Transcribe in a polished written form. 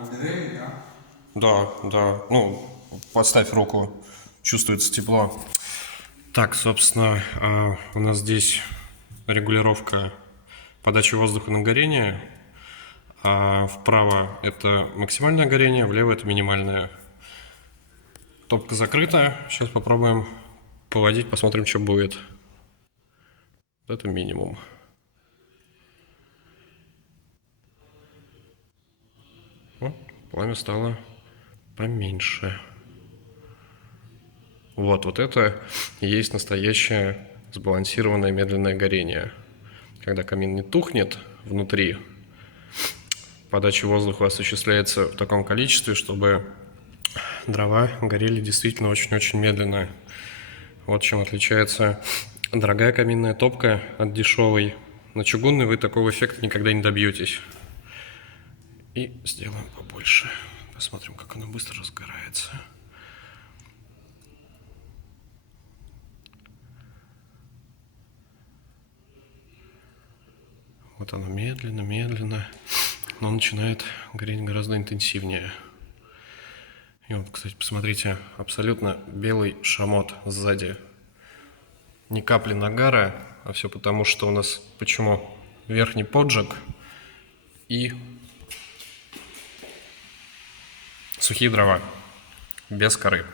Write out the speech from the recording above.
Андрей, да? Да, да. Ну, подставь руку, чувствуется тепло. Так, собственно, у нас здесь регулировка подачи воздуха на горение. А вправо это максимальное горение, влево это минимальное. Топка закрыта. Сейчас попробуем поводить, посмотрим, что будет. Вот это минимум. О, пламя стало поменьше. Вот это и есть настоящее сбалансированное медленное горение. Когда камин не тухнет внутри, подача воздуха осуществляется в таком количестве, чтобы дрова горели действительно очень-очень медленно. Вот чем отличается дорогая каминная топка от дешевой. На чугунной вы такого эффекта никогда не добьетесь. И сделаем побольше. Посмотрим, как оно быстро разгорается. Вот оно медленно, но начинает гореть гораздо интенсивнее. И вот, кстати, посмотрите, абсолютно белый шамот сзади. Ни капли нагара, а все потому, что у нас почему? Верхний поджиг и сухие дрова, без коры.